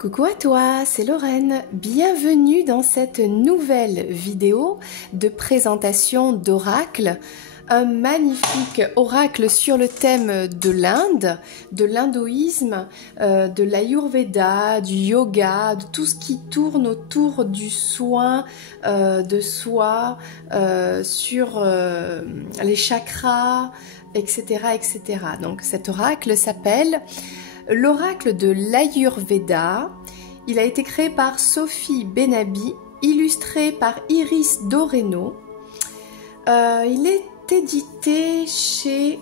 Coucou à toi, c'est Lorraine. Bienvenue dans cette nouvelle vidéo de présentation d'oracle. Un magnifique oracle sur le thème de l'Inde, de l'hindouisme, de l'ayurveda, du yoga, de tout ce qui tourne autour du soin de soi, sur les chakras, etc., etc. Donc cet oracle s'appelle l'oracle de l'Ayurveda. Il a été créé par Sophie Benabi, illustré par Iris Doreno. Il est édité chez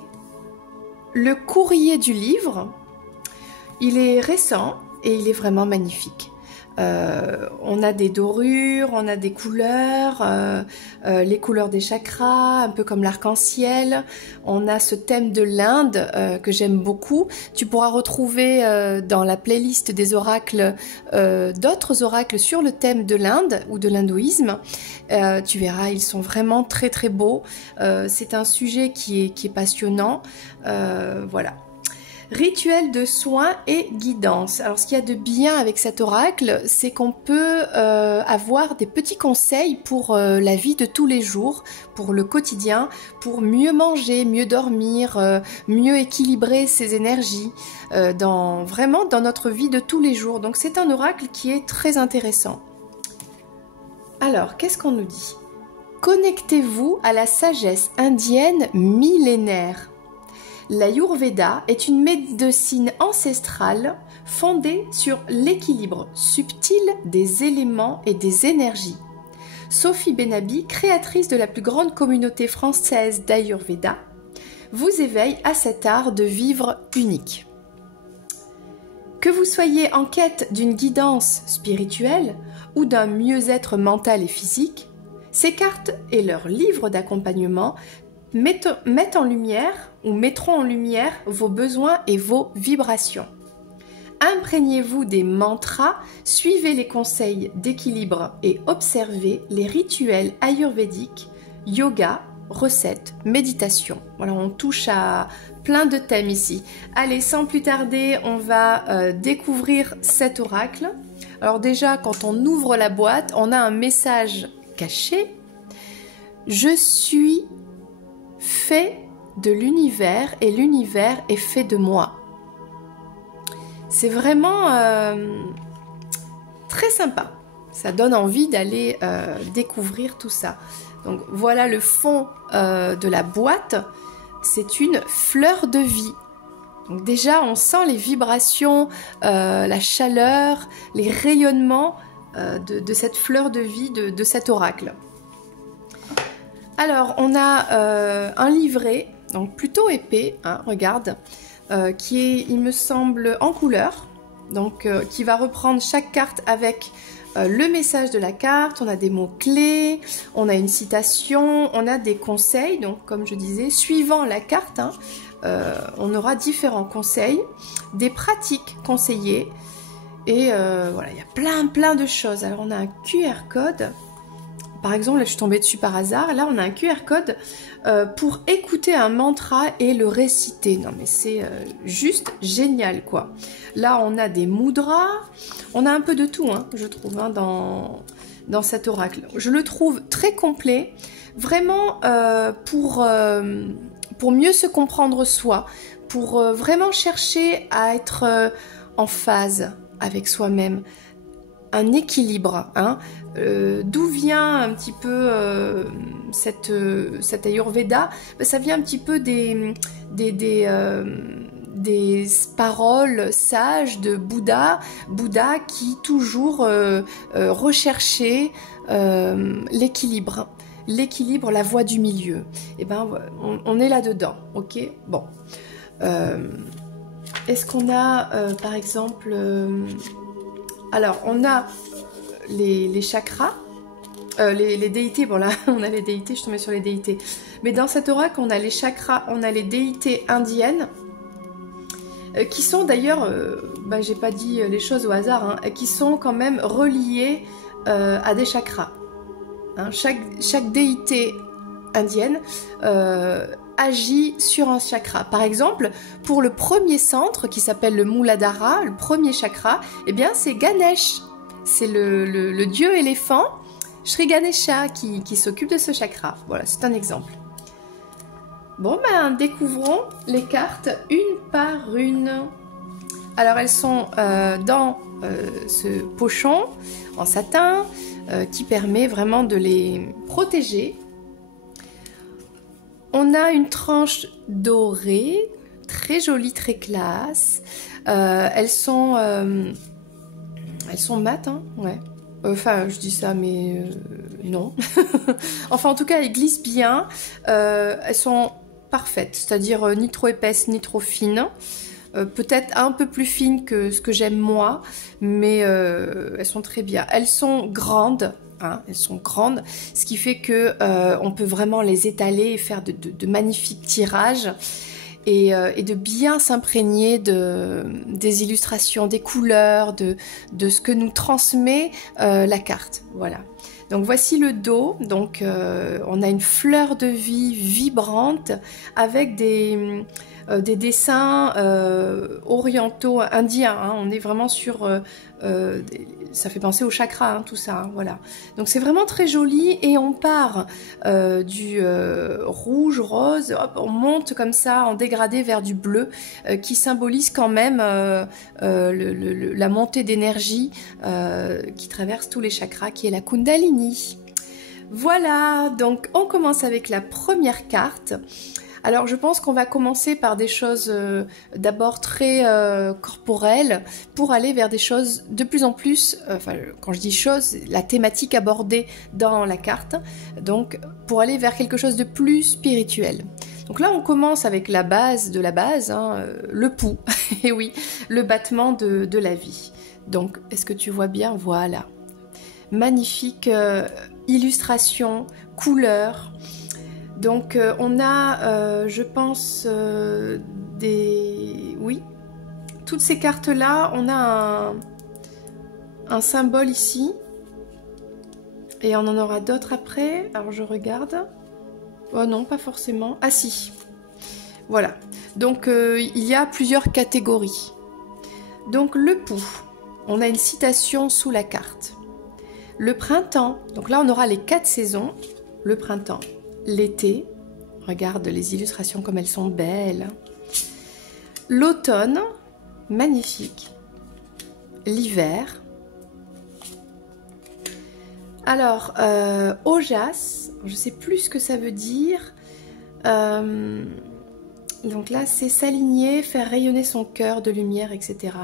Le Courrier du Livre. Il est récent et il est vraiment magnifique. On a des dorures, on a des couleurs, les couleurs des chakras, un peu comme l'arc-en-ciel. On a ce thème de l'Inde que j'aime beaucoup. Tu pourras retrouver dans la playlist des oracles d'autres oracles sur le thème de l'Inde ou de l'hindouisme. Tu verras, ils sont vraiment très très beaux. C'est un sujet qui est passionnant. Voilà. Rituel de soins et guidance. Alors ce qu'il y a de bien avec cet oracle, c'est qu'on peut avoir des petits conseils pour la vie de tous les jours, pour le quotidien, pour mieux manger, mieux dormir, mieux équilibrer ses énergies, vraiment dans notre vie de tous les jours. Donc c'est un oracle qui est très intéressant. Alors, qu'est-ce qu'on nous dit? Connectez-vous à la sagesse indienne millénaire. L'Ayurveda est une médecine ancestrale fondée sur l'équilibre subtil des éléments et des énergies. Sophie Benabi, créatrice de la plus grande communauté française d'Ayurveda, vous éveille à cet art de vivre unique. Que vous soyez en quête d'une guidance spirituelle ou d'un mieux-être mental et physique, ces cartes et leurs livres d'accompagnement mettront en lumière vos besoins et vos vibrations. Imprégnez-vous des mantras, suivez les conseils d'équilibre et observez les rituels ayurvédiques, yoga, recettes, méditation. Voilà, on touche à plein de thèmes ici. Allez, sans plus tarder, on va découvrir cet oracle. Alors déjà, quand on ouvre la boîte, on a un message caché. Je suis fait de l'univers et l'univers est fait de moi. C'est vraiment très sympa. Ça donne envie d'aller découvrir tout ça. Donc voilà le fond de la boîte. C'est une fleur de vie. Donc déjà on sent les vibrations, la chaleur, les rayonnements de cette fleur de vie, de cet oracle. Alors, on a un livret, donc plutôt épais, hein, regarde, qui est, il me semble, en couleur, donc qui va reprendre chaque carte avec le message de la carte, on a des mots-clés, on a une citation, on a des conseils, donc comme je disais, suivant la carte, hein, on aura différents conseils, des pratiques conseillées, et voilà, il y a plein de choses. Alors, on a un QR code. Par exemple, là, je suis tombée dessus par hasard. Là, on a un QR code pour écouter un mantra et le réciter. Non, mais c'est juste génial, quoi. Là, on a des mudras. On a un peu de tout, hein, je trouve, hein, dans cet oracle. Je le trouve très complet, vraiment pour mieux se comprendre soi, pour vraiment chercher à être en phase avec soi-même. Un équilibre, hein. D'où vient un petit peu cette Ayurveda? Ça vient un petit peu des paroles sages de Bouddha qui toujours recherchait l'équilibre, la voie du milieu. Et ben on est là-dedans, ok? Bon. Est-ce qu'on a par exemple alors, on a les chakras, les déités. Bon là, on a les déités, je tombais sur les déités. Mais dans cet oracle, on a les chakras, on a les déités indiennes, qui sont d'ailleurs, j'ai pas dit les choses au hasard, hein, qui sont quand même reliées à des chakras. Hein, chaque déité indienne agit sur un chakra. Par exemple, pour le premier centre qui s'appelle le Muladhara, le premier chakra, eh bien c'est Ganesh. C'est le dieu éléphant, Sri Ganesha, qui s'occupe de ce chakra. Voilà, c'est un exemple. Bon, ben, découvrons les cartes une par une. Alors, elles sont dans ce pochon en satin qui permet vraiment de les protéger. On a une tranche dorée, très jolie, très classe. Elles sont mates, hein, ouais. Enfin, je dis ça, mais non. Enfin, en tout cas, elles glissent bien. Elles sont parfaites, c'est-à-dire ni trop épaisses, ni trop fines. Peut-être un peu plus fines que ce que j'aime moi, mais elles sont très bien. Elles sont grandes. Hein, elles sont grandes, ce qui fait que on peut vraiment les étaler et faire de magnifiques tirages et de bien s'imprégner des illustrations, des couleurs, de ce que nous transmet la carte. Voilà. Donc voici le dos. Donc on a une fleur de vie vibrante avec des dessins orientaux, indiens. Hein. On est vraiment sur... ça fait penser au chakra, hein, tout ça. Hein, voilà. Donc c'est vraiment très joli et on part du rouge, rose, hop, on monte comme ça en dégradé vers du bleu qui symbolise quand même la montée d'énergie qui traverse tous les chakras, qui est la Kundalini. Voilà, donc on commence avec la première carte. Alors je pense qu'on va commencer par des choses d'abord très corporelles pour aller vers des choses de plus en plus, enfin quand je dis choses, la thématique abordée dans la carte, donc pour aller vers quelque chose de plus spirituel. Donc là on commence avec la base de la base, hein, le pouls, et oui, le battement de la vie. Donc est-ce que tu vois bien? Voilà. Magnifique illustration, couleur. Donc on a, je pense, oui, toutes ces cartes-là, on a un symbole ici, et on en aura d'autres après. Alors je regarde. Oh non, pas forcément. Ah si, voilà. Donc il y a plusieurs catégories. Donc le pouls, on a une citation sous la carte. Le printemps, donc là on aura les 4 saisons. Le printemps. L'été, regarde les illustrations comme elles sont belles. L'automne, magnifique. L'hiver. Alors, Ojas, je ne sais plus ce que ça veut dire. Donc là, c'est s'aligner, faire rayonner son cœur de lumière, etc.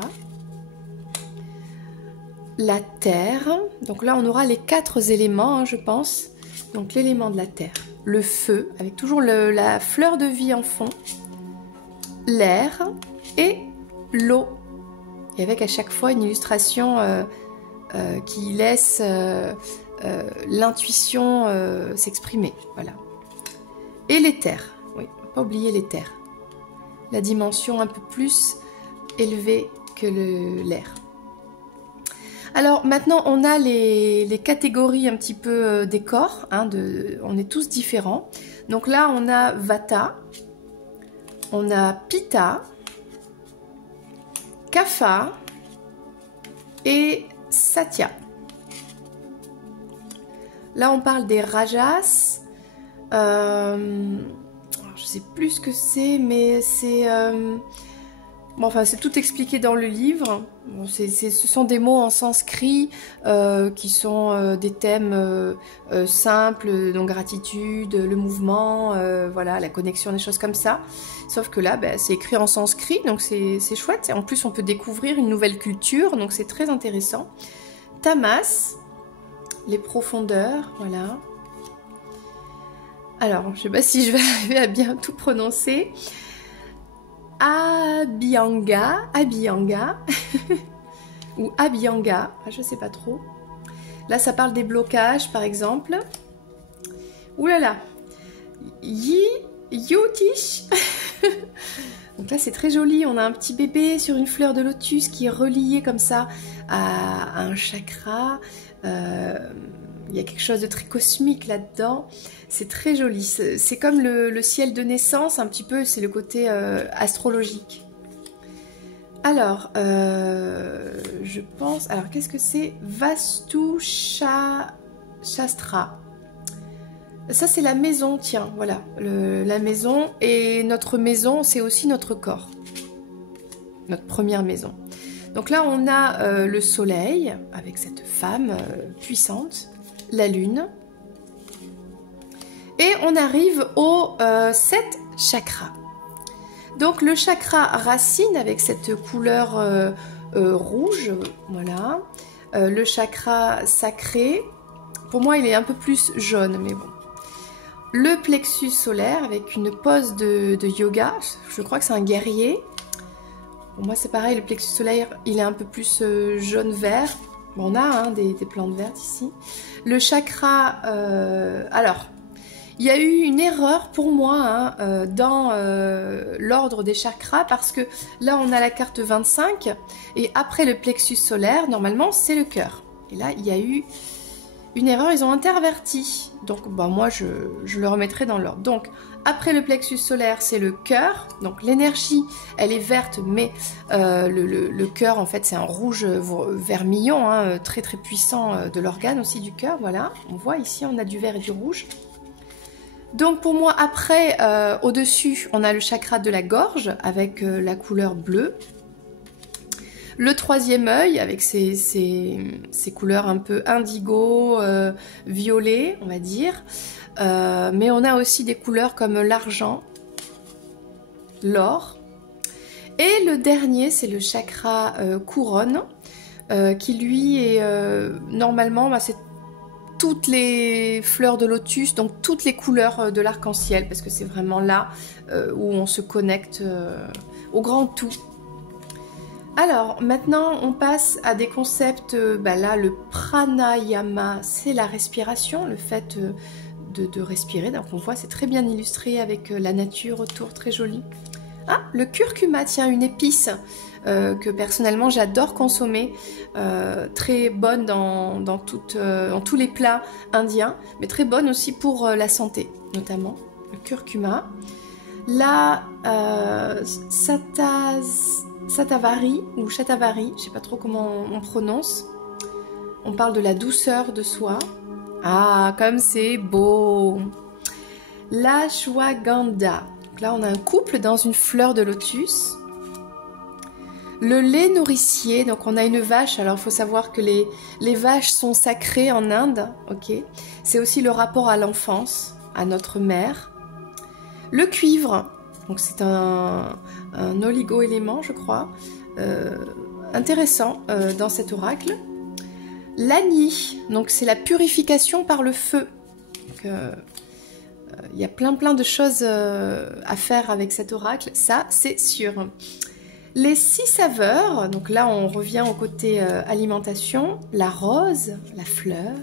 La terre, donc là on aura les 4 éléments, hein, je pense. Donc l'élément de la terre. Le feu, avec toujours la fleur de vie en fond, l'air et l'eau. Et avec à chaque fois une illustration qui laisse l'intuition s'exprimer. Voilà. Et l'éther, oui, faut pas oublier l'éther. La dimension un peu plus élevée que l'air. Alors maintenant on a les catégories un petit peu des corps, hein, on est tous différents. Donc là on a Vata, on a Pitta, Kapha et Satya. Là on parle des Rajas, je sais plus ce que c'est, mais c'est... bon, enfin, c'est tout expliqué dans le livre. Bon, ce sont des mots en sanskrit qui sont des thèmes simples, donc gratitude, le mouvement, voilà, la connexion, des choses comme ça. Sauf que là, ben, c'est écrit en sanskrit, donc c'est chouette. Et en plus, on peut découvrir une nouvelle culture, donc c'est très intéressant. Tamas, les profondeurs, voilà. Alors, je sais pas si je vais arriver à bien tout prononcer. Abhyanga, ou Abhyanga, je sais pas trop. Là, ça parle des blocages, par exemple. Ouh là là, Yutish. Donc là, c'est très joli. On a un petit bébé sur une fleur de lotus qui est relié comme ça à un chakra. il y a quelque chose de très cosmique là-dedans. C'est très joli. C'est comme le ciel de naissance, un petit peu, c'est le côté astrologique. Alors, je pense... Alors, qu'est-ce que c'est? Vastu Shastra. Ça, c'est la maison, tiens, voilà. La maison. Et notre maison, c'est aussi notre corps. Notre première maison. Donc là, on a le soleil, avec cette femme puissante. La lune. Et on arrive au 7 chakras. Donc le chakra racine avec cette couleur rouge, voilà. Le chakra sacré, pour moi il est un peu plus jaune, mais bon. Le plexus solaire avec une pose de yoga, je crois que c'est un guerrier. Pour moi c'est pareil, le plexus solaire il est un peu plus jaune-vert. Bon, on a hein, des plantes vertes ici. Le chakra, alors... Il y a eu une erreur pour moi hein, dans l'ordre des chakras parce que là on a la carte 25 et après le plexus solaire, normalement c'est le cœur. Et là il y a eu une erreur, ils ont interverti. Donc bah, moi je le remettrai dans l'ordre. Donc après le plexus solaire c'est le cœur. Donc l'énergie elle est verte mais le cœur en fait c'est un rouge vermillon hein, très très puissant de l'organe aussi du cœur. Voilà, on voit ici on a du vert et du rouge. Donc pour moi, après, au-dessus, on a le chakra de la gorge avec la couleur bleue. Le troisième œil avec ses couleurs un peu indigo, violet, on va dire. Mais on a aussi des couleurs comme l'argent, l'or. Et le dernier, c'est le chakra couronne, qui lui est normalement, bah, c'est toutes les fleurs de lotus, donc toutes les couleurs de l'arc-en-ciel, parce que c'est vraiment là où on se connecte au grand tout. Alors, maintenant, on passe à des concepts, bah là, le pranayama, c'est la respiration, le fait de respirer. Donc, on voit, c'est très bien illustré avec la nature autour, très joli. Ah, le curcuma, tiens, une épice que personnellement j'adore consommer, très bonne dans tous les plats indiens, mais très bonne aussi pour la santé, notamment le curcuma. La satavari ou shatavari, je sais pas trop comment on prononce. On parle de la douceur de soi. Ah, comme c'est beau! L'ashwagandha. Donc là, on a un couple dans une fleur de lotus. Le lait nourricier, donc on a une vache, alors il faut savoir que les vaches sont sacrées en Inde, ok. C'est aussi le rapport à l'enfance, à notre mère. Le cuivre, donc c'est un oligo-élément, je crois, intéressant dans cet oracle. L'ani, donc c'est la purification par le feu. Il y a plein de choses à faire avec cet oracle, ça c'est sûr. Les 6 saveurs, donc là on revient au côté alimentation, la rose, la fleur,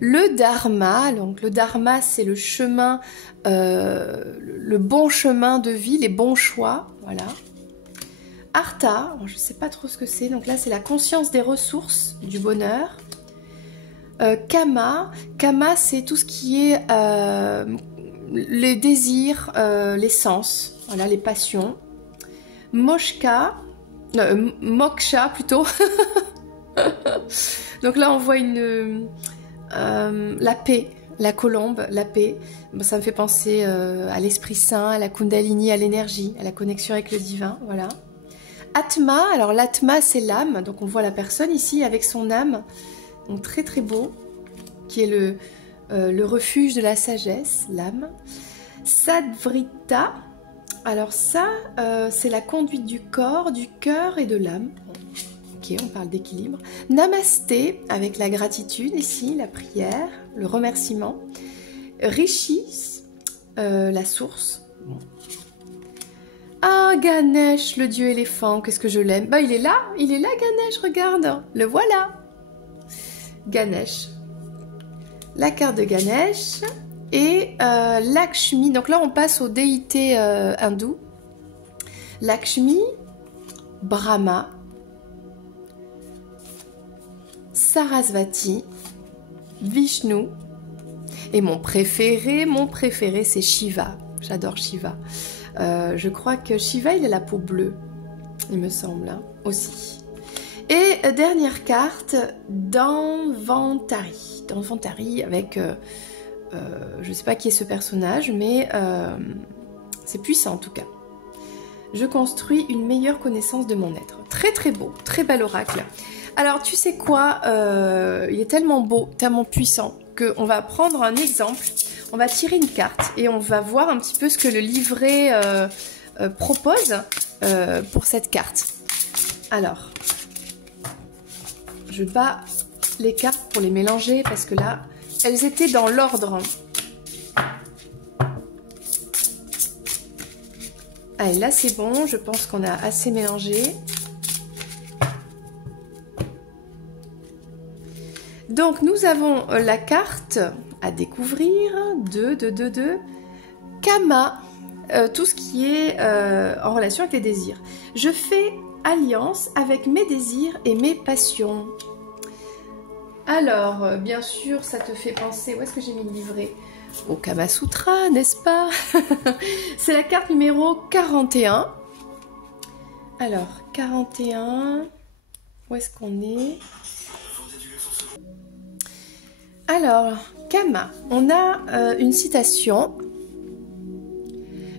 le dharma, donc le dharma c'est le chemin, le bon chemin de vie, les bons choix, voilà. Artha, je ne sais pas trop ce que c'est, donc là c'est la conscience des ressources, du bonheur. Kama, Kama c'est tout ce qui est les désirs, les sens, voilà, les passions. Moksha plutôt. Donc là on voit la paix, la colombe, la paix. Bon, ça me fait penser à l'Esprit Saint, à la Kundalini, à l'énergie, à la connexion avec le divin, voilà. Atma, alors l'Atma c'est l'âme, donc on voit la personne ici avec son âme, donc très très beau, qui est le refuge de la sagesse, l'âme. Sadvrita. Alors ça, c'est la conduite du corps, du cœur et de l'âme. Ok, on parle d'équilibre. Namasté, avec la gratitude ici, la prière, le remerciement. Rishi, la source. Bon. Ah, Ganesh, le dieu éléphant, qu'est-ce que je l'aime. Bah, il est là, Ganesh, regarde, le voilà. Ganesh. La carte de Ganesh. Et Lakshmi, donc là on passe aux déités hindoues. Lakshmi, Brahma, Sarasvati, Vishnu. Et mon préféré c'est Shiva. J'adore Shiva. Je crois que Shiva, il a la peau bleue, il me semble, hein, aussi. Et dernière carte, Danvantari. Danvantari avec... je ne sais pas qui est ce personnage, mais c'est puissant en tout cas. Je construis une meilleure connaissance de mon être. Très très beau, très bel oracle. Alors tu sais quoi, il est tellement beau, tellement puissant, qu'on va prendre un exemple. On va tirer une carte et on va voir un petit peu ce que le livret propose pour cette carte. Alors, je bats les cartes pour les mélanger parce que là, elles étaient dans l'ordre. Allez, là c'est bon, je pense qu'on a assez mélangé. Donc nous avons la carte à découvrir, 2, Kama, tout ce qui est en relation avec les désirs. Je fais alliance avec mes désirs et mes passions. Alors, bien sûr, ça te fait penser, où est-ce que j'ai mis le livret? Au Kama Sutra, n'est-ce pas? C'est la carte numéro 41. Alors, 41, où est-ce qu'on est? Alors, Kama, on a une citation.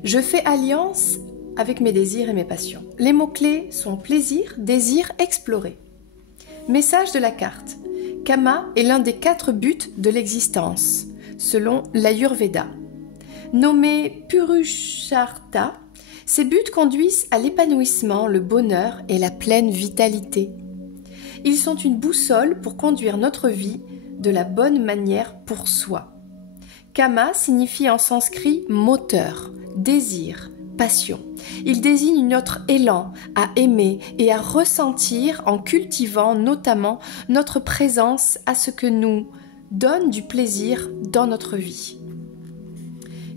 Je fais alliance avec mes désirs et mes passions. Les mots-clés sont plaisir, désir, explorer. Message de la carte. Kama est l'un des 4 buts de l'existence, selon l'Ayurveda. Nommé Purushartha, ces buts conduisent à l'épanouissement, le bonheur et la pleine vitalité. Ils sont une boussole pour conduire notre vie de la bonne manière pour soi. Kama signifie en sanskrit moteur, désir, passion. Il désigne notre élan à aimer et à ressentir en cultivant notamment notre présence à ce que nous donne du plaisir dans notre vie.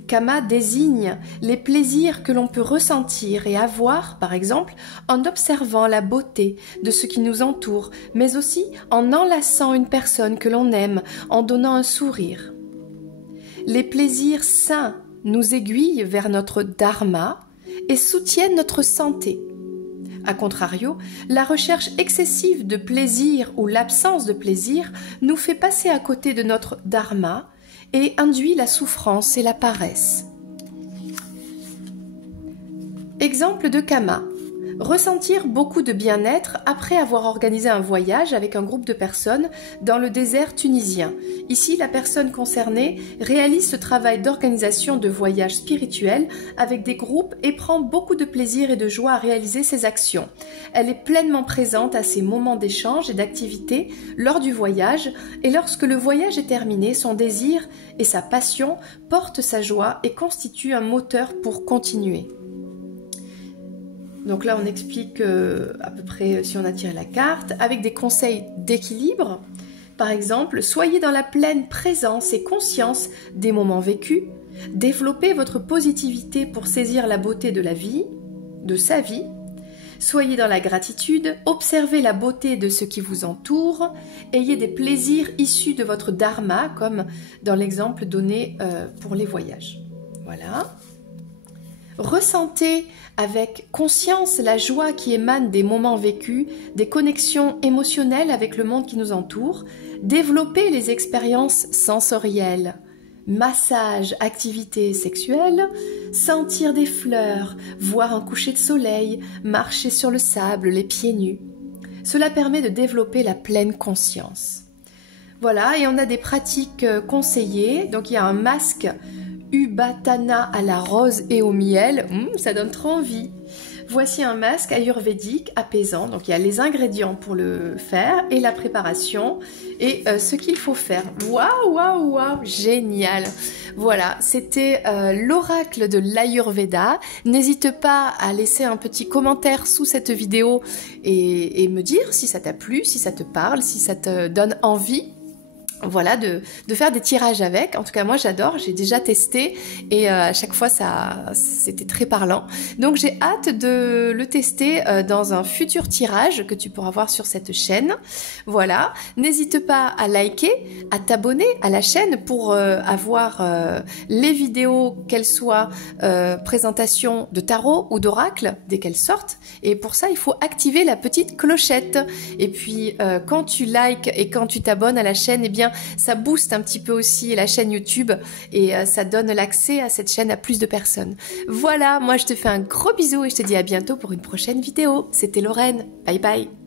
Kama désigne les plaisirs que l'on peut ressentir et avoir, par exemple, en observant la beauté de ce qui nous entoure, mais aussi en enlaçant une personne que l'on aime, en donnant un sourire. Les plaisirs sains nous aiguillent vers notre dharma et soutiennent notre santé. A contrario, la recherche excessive de plaisir ou l'absence de plaisir nous fait passer à côté de notre dharma et induit la souffrance et la paresse. Exemple de Kama. Ressentir beaucoup de bien-être après avoir organisé un voyage avec un groupe de personnes dans le désert tunisien. Ici, la personne concernée réalise ce travail d'organisation de voyage spirituel avec des groupes et prend beaucoup de plaisir et de joie à réaliser ses actions. Elle est pleinement présente à ces moments d'échange et d'activité lors du voyage et lorsque le voyage est terminé, son désir et sa passion portent sa joie et constituent un moteur pour continuer. Donc là, on explique à peu près si on a tiré la carte, avec des conseils d'équilibre. Par exemple, soyez dans la pleine présence et conscience des moments vécus. Développez votre positivité pour saisir la beauté de la vie, de sa vie. Soyez dans la gratitude, observez la beauté de ce qui vous entoure. Ayez des plaisirs issus de votre dharma, comme dans l'exemple donné pour les voyages. Voilà. Ressentez avec conscience la joie qui émane des moments vécus, des connexions émotionnelles avec le monde qui nous entoure. Développez les expériences sensorielles, massage, activités sexuelles, sentir des fleurs, voir un coucher de soleil, marcher sur le sable, les pieds nus. Cela permet de développer la pleine conscience. Voilà, et on a des pratiques conseillées. Donc il y a un masque Ubatana à la rose et au miel, ça donne trop envie. Voici un masque ayurvédique apaisant, donc il y a les ingrédients pour le faire et la préparation et ce qu'il faut faire. Waouh, waouh, waouh, génial. Voilà, c'était l'oracle de l'Ayurveda. N'hésite pas à laisser un petit commentaire sous cette vidéo et me dire si ça t'a plu, si ça te parle, si ça te donne envie. voilà, de faire des tirages avec. En tout cas, moi, j'adore. J'ai déjà testé et à chaque fois, c'était très parlant. Donc, j'ai hâte de le tester dans un futur tirage que tu pourras voir sur cette chaîne. Voilà. N'hésite pas à liker, à t'abonner à la chaîne pour avoir les vidéos, qu'elles soient présentations de tarot ou d'oracle, dès qu'elles sortent. Et pour ça, il faut activer la petite clochette. Et puis, quand tu likes et quand tu t'abonnes à la chaîne, eh bien, ça booste un petit peu aussi la chaîne YouTube et ça donne l'accès à cette chaîne à plus de personnes. Voilà, moi je te fais un gros bisou et je te dis à bientôt pour une prochaine vidéo. C'était Lorraine. Bye bye.